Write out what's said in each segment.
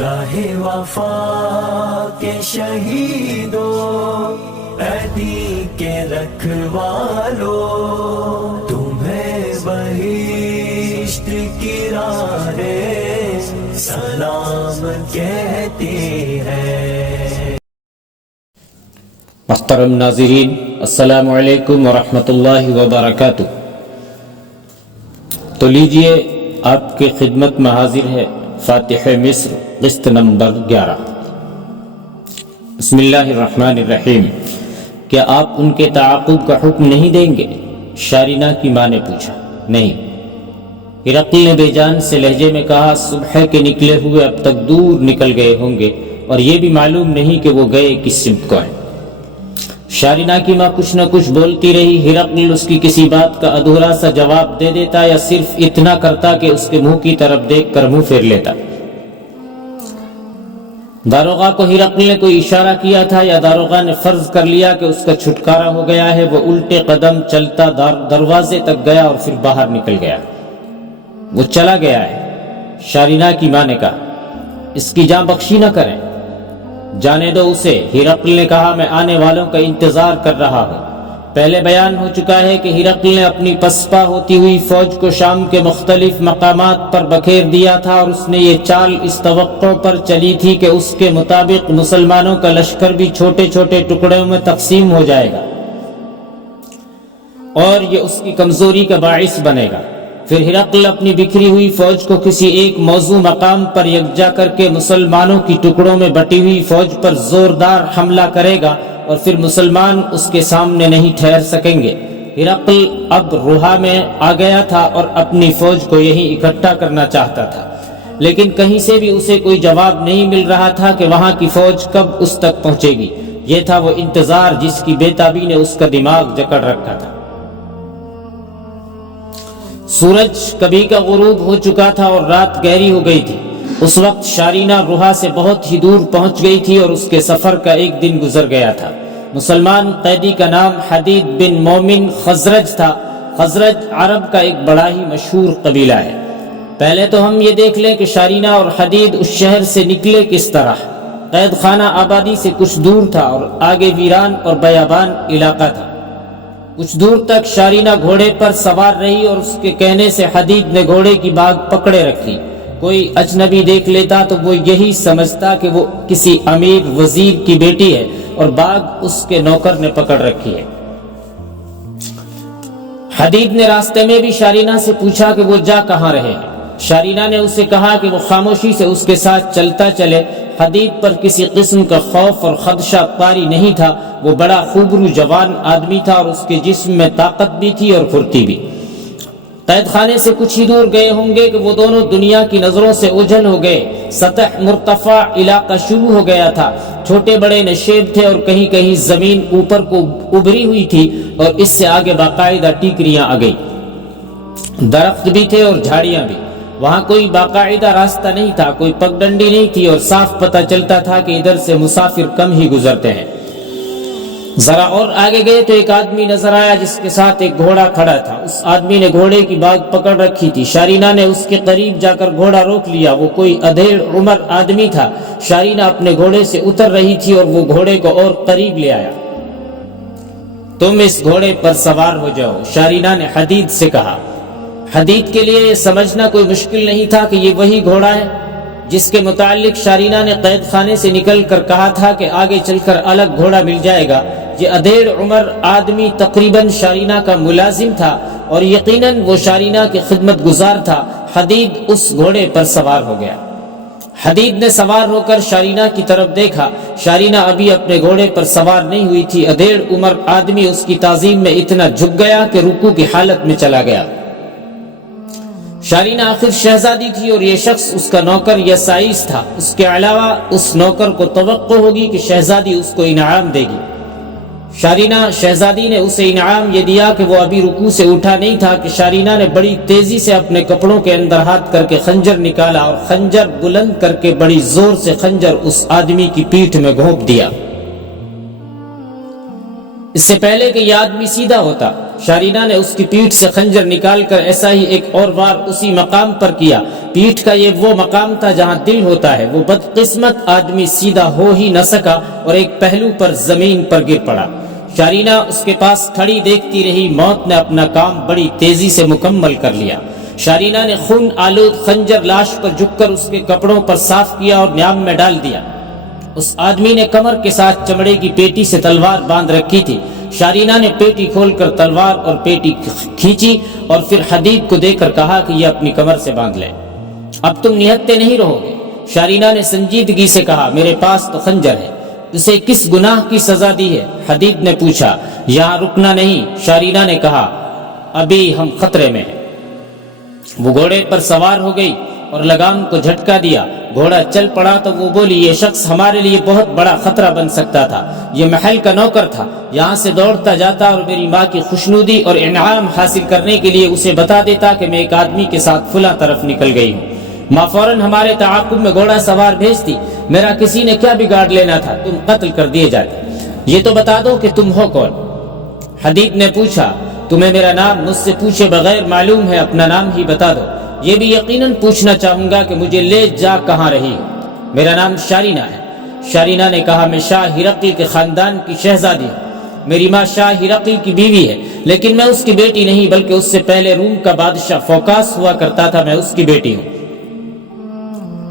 راہ وفا کے شہیدوں، عہدی کے رکھوالو، تمہیں بہشت کی راہیں سلام کہتی ہے۔ محترم ناظرین، السلام علیکم ورحمۃ اللہ وبرکاتہ۔ تو لیجئے آپ کی خدمت میں حاضر ہے فاتح مصر قسط نمبر 11۔ بسم اللہ الرحمن الرحیم۔ کیا آپ ان کے تعاقب کا حکم نہیں دیں گے؟ شارینہ کی ماں نے پوچھا۔ نہیں۔ ہرقل نے بے جان سے لہجے میں کہا، صبح کے نکلے ہوئے اب تک دور نکل گئے ہوں گے اور یہ بھی معلوم نہیں کہ وہ گئے کس سمت کو ہیں۔ شارینہ کی ماں کچھ نہ کچھ بولتی رہی۔ ہرقل اس کی کسی بات کا ادھورا سا جواب دے دیتا یا صرف اتنا کرتا کہ اس کے منہ کی طرف دیکھ کر منہ پھیر لیتا۔ داروغہ کو ہرقل نے کوئی اشارہ کیا تھا یا داروغہ نے فرض کر لیا کہ اس کا چھٹکارا ہو گیا ہے؟ وہ الٹے قدم چلتا دروازے تک گیا اور پھر باہر نکل گیا۔ وہ چلا گیا ہے، شارینہ کی ماں نے کہا۔ اس کی جاں بخشی نہ کریں، جانے دو اسے۔ ہرقل نے کہا، میں آنے والوں کا انتظار کر رہا ہوں۔ پہلے بیان ہو چکا ہے کہ ہرقل نے اپنی پسپا ہوتی ہوئی فوج کو شام کے مختلف مقامات پر بکھیر دیا تھا، اور اس نے یہ چال اس توقع پر چلی تھی کہ اس کے مطابق مسلمانوں کا لشکر بھی چھوٹے چھوٹے ٹکڑوں میں تقسیم ہو جائے گا اور یہ اس کی کمزوری کا باعث بنے گا۔ پھر ہرقل اپنی بکھری ہوئی فوج کو کسی ایک موضوع مقام پر یکجا کر کے مسلمانوں کی ٹکڑوں میں بٹی ہوئی فوج پر زوردار حملہ کرے گا اور پھر مسلمان اس کے سامنے نہیں ٹھہر سکیں گے۔ ہرقل اب روحا میں آ گیا تھا اور اپنی فوج کو یہیں اکٹھا کرنا چاہتا تھا، لیکن کہیں سے بھی اسے کوئی جواب نہیں مل رہا تھا کہ وہاں کی فوج کب اس تک پہنچے گی۔ یہ تھا وہ انتظار جس کی بے تابی نے اس کا دماغ جکڑ رکھا تھا۔ سورج کبھی کا غروب ہو چکا تھا اور رات گہری ہو گئی تھی۔ اس وقت شارینہ روحا سے بہت ہی دور پہنچ گئی تھی اور اس کے سفر کا ایک دن گزر گیا تھا۔ مسلمان قیدی کا نام حدید بن مومن خزرج تھا۔ خزرج عرب کا ایک بڑا ہی مشہور قبیلہ ہے۔ پہلے تو ہم یہ دیکھ لیں کہ شارینہ اور حدید اس شہر سے نکلے کس طرح۔ قید خانہ آبادی سے کچھ دور تھا اور آگے ویران اور بیابان علاقہ تھا۔ کچھ دور تک شارینہ گھوڑے پر سوار رہی اور اس کے کہنے سے حدید نے گھوڑے کی باگ پکڑے رکھی۔ کوئی اجنبی دیکھ لیتا تو وہ یہی سمجھتا کہ وہ کسی امیر وزیر کی بیٹی ہے اور باگ اس کے نوکر نے پکڑ رکھی ہے۔ حدید نے راستے میں بھی شارینہ سے پوچھا کہ وہ جا کہاں رہے ہیں۔ شارینہ نے اسے کہا کہ وہ خاموشی سے اس کے ساتھ چلتا چلے۔ حدید پر کسی قسم کا خوف اور خدشہ طاری نہیں تھا۔ وہ بڑا خوبرو جوان آدمی تھا اور اس کے جسم میں طاقت بھی تھی اور پھرتی بھی۔ قید خانے سے کچھ ہی دور گئے ہوں گے کہ وہ دونوں دنیا کی نظروں سے اوجھل ہو گئے۔ سطح مرتفع علاقہ شروع ہو گیا تھا۔ چھوٹے بڑے نشیب تھے اور کہیں کہیں زمین اوپر کو ابھری ہوئی تھی اور اس سے آگے باقاعدہ ٹیکریاں آ گئی۔ درخت بھی تھے اور جھاڑیاں بھی۔ وہاں کوئی باقاعدہ راستہ نہیں تھا، کوئی پگڈنڈی نہیں تھی اور صاف پتہ چلتا تھا کہ ادھر سے مسافر کم ہی گزرتے ہیں۔ ذرا اور آگے گئے تو ایک آدمی نظر آیا جس کے ساتھ ایک گھوڑا کھڑا تھا۔ اس آدمی نے گھوڑے کی باگ پکڑ رکھی تھی۔ شارینہ نے اس کے قریب جا کر گھوڑا روک لیا۔ وہ کوئی ادھیڑ عمر آدمی تھا۔ شارینہ اپنے گھوڑے سے اتر رہی تھی اور وہ گھوڑے کو اور قریب لے آیا۔ تم اس گھوڑے پر سوار ہو جاؤ، شارینہ نے حدید سے کہا۔ حدید کے لیے یہ سمجھنا کوئی مشکل نہیں تھا کہ یہ وہی گھوڑا ہے جس کے متعلق شارینہ نے قید خانے سے نکل کر کہا تھا کہ آگے چل کر الگ گھوڑا مل جائے گا۔ یہ ادھیڑ عمر آدمی تقریباً شارینہ کا ملازم تھا اور یقیناً وہ شارینہ کی خدمت گزار تھا۔ حدید اس گھوڑے پر سوار ہو گیا۔ حدید نے سوار ہو کر شارینہ کی طرف دیکھا۔ شارینہ ابھی اپنے گھوڑے پر سوار نہیں ہوئی تھی۔ ادھیڑ عمر آدمی اس کی تعظیم میں اتنا جھک گیا کہ رکوع کی حالت میں چلا گیا۔ شارینہ آخر شہزادی تھی اور یہ شخص اس کا نوکر یا سائس تھا۔ اس کے علاوہ اس نوکر کو توقع ہوگی کہ شہزادی اس کو انعام دے گی۔ شہزادی نے اسے انعام یہ دیا کہ وہ ابھی رکوع سے اٹھا نہیں تھا کہ شارینہ نے بڑی تیزی سے اپنے کپڑوں کے اندر ہاتھ کر کے خنجر نکالا اور خنجر بلند کر کے بڑی زور سے خنجر اس آدمی کی پیٹھ میں گھونپ دیا۔ اس سے پہلے کہ یہ آدمی سیدھا ہوتا، شارینہ نے اس کی پیٹھ سے خنجر نکال کر ایسا ہی ایک اور بار اسی مقام پر کیا۔ پیٹھ کا یہ وہ مقام تھا جہاں دل ہوتا ہے۔ وہ بدقسمت آدمی سیدھا ہو ہی نہ سکا اور ایک پہلو پر زمین پر گر پڑا۔ شارینہ اس کے پاس کھڑی دیکھتی رہی۔ موت نے اپنا کام بڑی تیزی سے مکمل کر لیا۔ شارینہ نے خون آلود خنجر لاش پر جھک کر اس کے کپڑوں پر صاف کیا اور نیام میں ڈال دیا۔ اس آدمی نے کمر کے ساتھ چمڑے کی پیٹی سے تلوار باندھ رکھی تھی۔ شارینہ نے پیٹی کھول کر تلوار اور پیٹی کھینچی اور پھر حدید کو دے کر کہا کہ یہ اپنی کمر سے باندھ لے، اب تم نہتے نہیں رہو گے۔ شارینہ نے سنجیدگی سے کہا، میرے پاس تو خنجر ہے، اسے کس گناہ کی سزا دی ہے؟ حدید نے پوچھا۔ یہاں رکنا نہیں، شارینہ نے کہا، ابھی ہم خطرے میں ہیں۔ وہ گھوڑے پر سوار ہو گئی اور لگام کو جھٹکا دیا۔ گھوڑا چل پڑا تو وہ بولی، یہ شخص ہمارے لیے بہت بڑا خطرہ بن سکتا تھا۔ یہ محل کا نوکر تھا، یہاں سے دوڑتا جاتا اور میری ماں کی خوشنودی اور انعام حاصل کرنے کے لیے اسے بتا دیتا کہ میں ایک آدمی کے ساتھ فلاں طرف نکل گئی ہوں۔ ماں فوراً ہمارے تعاقب میں گھوڑا سوار بھیجتی۔ میرا کسی نے کیا بگاڑ لینا تھا، تم قتل کر دیے جاتے۔ یہ تو بتا دو کہ تم ہو کون؟ حدید نے پوچھا، تمہیں میرا نام مجھ سے پوچھے بغیر معلوم ہے، اپنا نام ہی بتا دو۔ یہ بھی یقیناً پوچھنا چاہوں گا کہ مجھے لے جا کہاں رہی ہو۔ میرا نام شارینہ ہے۔ شارینہ نے کہا، میں شاہ ہرقل کے خاندان کی شہزادی ہوں۔ میری ماں شاہ ہرقل کی بیوی ہے، لیکن میں اس کی بیٹی نہیں بلکہ اس سے پہلے روم کا بادشاہ فوکاس ہوا کرتا تھا، میں اس کی بیٹی ہوں۔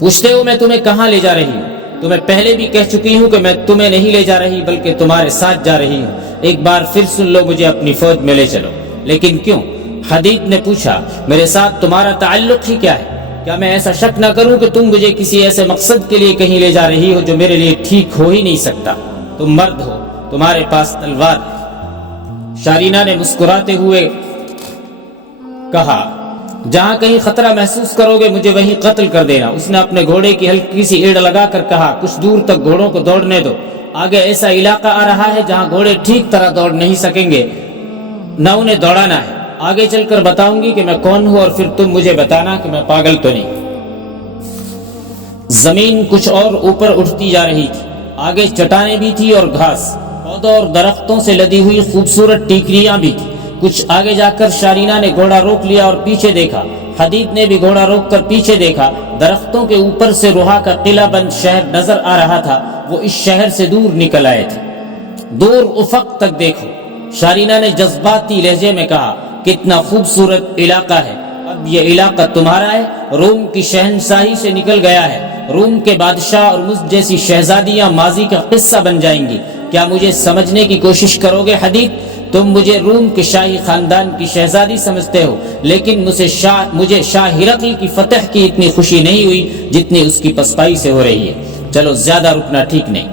پوچھتے ہو میں تمہیں کہاں لے جا رہی ہوں؟ تمہیں پہلے بھی کہہ چکی ہوں کہ میں تمہیں نہیں لے جا رہی بلکہ تمہارے ساتھ جا رہی ہوں۔ ایک بار پھر سن لو، مجھے اپنی فوج میں لے چلو۔ لیکن کیوں؟ حدید نے پوچھا، میرے ساتھ تمہارا تعلق ہی کیا ہے؟ کیا میں ایسا شک نہ کروں کہ تم مجھے کسی ایسے مقصد کے لیے کہیں لے جا رہی ہو جو میرے لیے ٹھیک ہو ہی نہیں سکتا؟ تم مرد ہو، تمہارے پاس تلوار ہے۔ شارینہ نے مسکراتے ہوئے کہا، جہاں کہیں خطرہ محسوس کرو گے مجھے وہیں قتل کر دینا۔ اس نے اپنے گھوڑے کی ہلکی سی ایڑ لگا کر کہا، کچھ دور تک گھوڑوں کو دوڑنے دو، آگے ایسا علاقہ آ رہا ہے جہاں گھوڑے ٹھیک طرح دوڑ نہیں سکیں گے، نہ انہیں دوڑانا ہے۔ آگے چل کر بتاؤں گی کہ میں کون ہوں اور پھر تم مجھے بتانا کہ میں پاگل تو نہیں۔ زمین کچھ اور اوپر اٹھتی جا رہی تھی، آگے چٹانیں بھی تھی اور گھاس، پودوں اور درختوں سے لدی ہوئی خوبصورت ٹیکریاں بھی تھی۔ کچھ آگے جا کر شارینہ نے گھوڑا روک لیا اور پیچھے دیکھا۔ حدید نے بھی گھوڑا روک کر پیچھے دیکھا۔ درختوں کے اوپر سے روحا کا قلعہ بند شہر نظر آ رہا تھا۔ وہ اس شہر سے دور نکل آئے تھے۔ دور افق تک دیکھو، شارینہ نے جذباتی لہجے میں کہا، کتنا خوبصورت علاقہ ہے۔ اب یہ علاقہ تمہارا ہے، روم کی شہنشاہی سے نکل گیا ہے۔ روم کے بادشاہ اور مجھ جیسی شہزادیاں ماضی کا قصہ بن جائیں گی۔ کیا مجھے سمجھنے کی کوشش کرو گے حدید؟ تم مجھے روم کے شاہی خاندان کی شہزادی سمجھتے ہو، لیکن مجھے شاہ ہرقل کی فتح کی اتنی خوشی نہیں ہوئی جتنی اس کی پسپائی سے ہو رہی ہے۔ چلو، زیادہ رکنا ٹھیک نہیں۔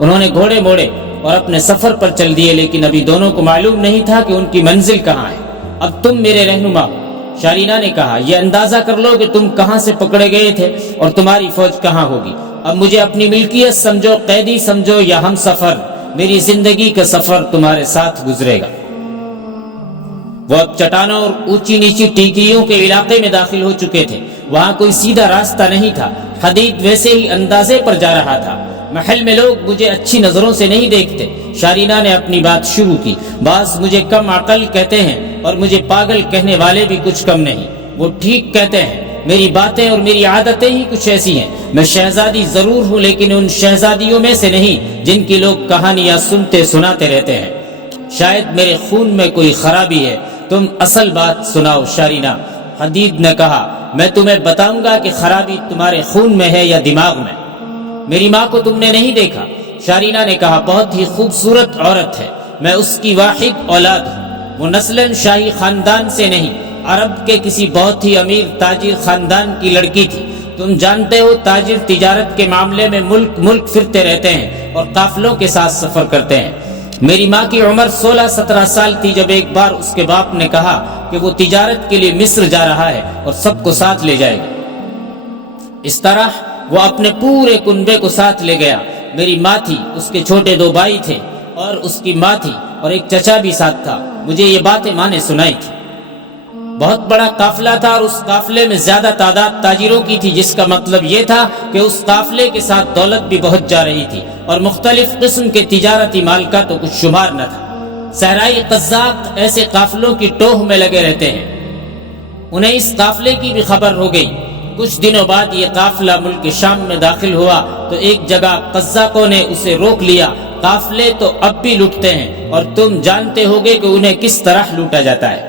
انہوں نے گھوڑے موڑے اور اپنے سفر پر چل دیے، لیکن ابھی دونوں کو معلوم نہیں تھا کہ ان کی منزل کہاں ہے۔ اب تم میرے رہنما ہو، شارینہ نے کہا، یہ اندازہ کر لو کہ تم کہاں سے پکڑے گئے تھے اور تمہاری فوج کہاں ہوگی۔ اب مجھے اپنی ملکیت سمجھو، قیدی سمجھو یا ہم سفر، میری زندگی کا سفر تمہارے ساتھ گزرے گا۔ وہ اب چٹانوں اور اونچی نیچی ٹیکریوں کے علاقے میں داخل ہو چکے تھے۔ وہاں کوئی سیدھا راستہ نہیں تھا۔ حدید ویسے ہی اندازے پر جا رہا تھا۔ محل میں لوگ مجھے اچھی نظروں سے نہیں دیکھتے، شارینہ نے اپنی بات شروع کی۔ بعض مجھے کم عقل کہتے ہیں اور مجھے پاگل کہنے والے بھی کچھ کم نہیں۔ وہ ٹھیک کہتے ہیں، میری باتیں اور میری عادتیں ہی کچھ ایسی ہیں۔ میں شہزادی ضرور ہوں، لیکن ان شہزادیوں میں سے نہیں جن کی لوگ کہانیاں سنتے سناتے رہتے ہیں۔ شاید میرے خون میں کوئی خرابی ہے۔ تم اصل بات سناؤ شارینہ۔ حدید نے کہا، میں تمہیں بتاؤں گا کہ خرابی تمہارے خون میں ہے یا دماغ میں۔ میری ماں کو تم نے نہیں دیکھا؟ شارینہ نے کہا، بہت ہی خوبصورت عورت ہے، میں اس کی واحد اولاد ہوں۔ وہ نسلاً شاہی خاندان سے نہیں، عرب کے کسی بہت ہی امیر تاجر خاندان کی لڑکی تھی۔ تم جانتے ہو تاجر تجارت کے معاملے میں ملک ملک پھرتے رہتے ہیں اور قافلوں کے ساتھ سفر کرتے ہیں۔ میری ماں کی عمر 16-17 سال تھی جب ایک بار اس کے باپ نے کہا کہ وہ تجارت کے لیے مصر جا رہا ہے اور سب کو ساتھ لے جائے گا۔ اس طرح وہ اپنے پورے کنبے کو ساتھ لے گیا۔ میری ماں تھی، اس کے چھوٹے 2 بھائی تھے اور اس کی ماں تھی اور ایک چچا بھی ساتھ تھا۔ مجھے یہ باتیں ماں نے سنائی تھی۔ بہت بڑا قافلہ تھا اور اس قافلے میں زیادہ تعداد تاجروں کی تھی، جس کا مطلب یہ تھا کہ اس قافلے کے ساتھ دولت بھی بہت جا رہی تھی اور مختلف قسم کے تجارتی مال کا تو کچھ شمار نہ تھا۔ صحرائی قزاق ایسے قافلوں کی ٹوہ میں لگے رہتے ہیں، انہیں اس قافلے کی بھی خبر ہو گئی۔ کچھ دنوں بعد یہ قافلہ ملک شام میں داخل ہوا تو ایک جگہ قزاقوں نے اسے روک لیا۔ قافلے تو اب بھی لوٹتے ہیں اور تم جانتے ہوگے کہ انہیں کس طرح لوٹا جاتا ہے۔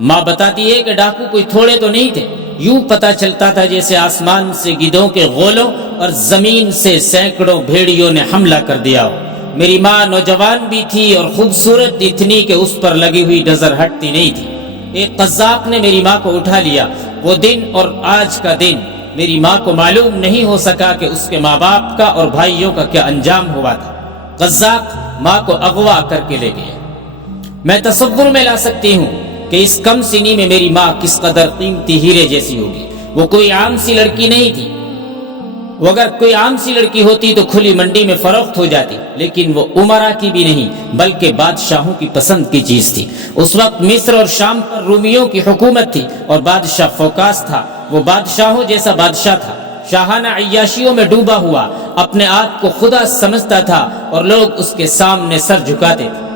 ماں بتاتی ہے کہ ڈاکو کوئی تھوڑے تو نہیں تھے، یوں پتہ چلتا تھا جیسے آسمان سے گدھوں کے غولوں اور زمین سے سینکڑوں بھیڑیوں نے حملہ کر دیا ہو۔ میری ماں نوجوان بھی تھی اور خوبصورت اتنی کہ اس پر لگی ہوئی نظر ہٹتی نہیں تھی۔ ایک قزاق نے میری ماں کو اٹھا لیا۔ وہ دن اور آج کا دن میری ماں کو معلوم نہیں ہو سکا کہ اس کے ماں باپ کا اور بھائیوں کا کیا انجام ہوا تھا۔ قزاق ماں کو اغوا کر کے لے گئے۔ میں تصور میں لا سکتی ہوں کہ اس کم سنی میں میری ماں کس قدر قیمتی ہیرے جیسی ہوگی۔ وہ کوئی عام سی لڑکی نہیں تھی، وہ اگر کوئی عام سی لڑکی ہوتی تو کھلی منڈی میں فروخت ہو جاتی، لیکن وہ امرا کی بھی نہیں بلکہ بادشاہوں کی پسند کی چیز تھی۔ اس وقت مصر اور شام پر رومیوں کی حکومت تھی اور بادشاہ فوکاس تھا۔ وہ بادشاہوں جیسا بادشاہ تھا، شاہانہ عیاشیوں میں ڈوبا ہوا، اپنے آپ کو خدا سمجھتا تھا اور لوگ اس کے سامنے سر جھکاتے تھے۔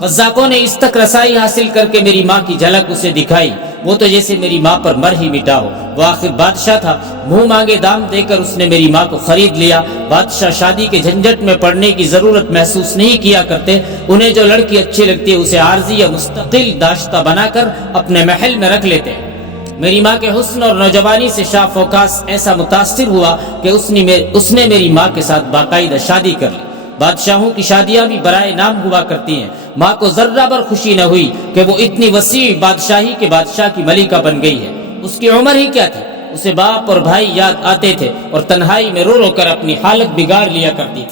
قزاقوں نے اس تک رسائی حاصل کر کے میری ماں کی جھلک اسے دکھائی، وہ تو جیسے میری ماں پر مر ہی مٹا ہو۔ وہ آخر بادشاہ تھا، منہ مانگے دام دے کر اس نے میری ماں کو خرید لیا۔ بادشاہ شادی کے جھنجٹ میں پڑنے کی ضرورت محسوس نہیں کیا کرتے، انہیں جو لڑکی اچھی لگتی ہے اسے عارضی یا مستقل داشتہ بنا کر اپنے محل میں رکھ لیتے ہیں۔ میری ماں کے حسن اور نوجوانی سے شاہ فوکاس ایسا متاثر ہوا کہ اس نے میری ماں کے ساتھ باقاعدہ شادی کر لی۔ بادشاہوں کی شادیاں بھی برائے نام ہوا کرتی ہیں۔ ماں کو ذرہ بھر خوشی نہ ہوئی کہ وہ اتنی وسیع بادشاہی کے بادشاہ کی ملکہ بن گئی ہے۔ اس کی عمر ہی کیا تھی؟ اسے باپ اور بھائی یاد آتے تھے اور تنہائی میں رو رو کر اپنی حالت بگاڑ لیا کرتی تھی۔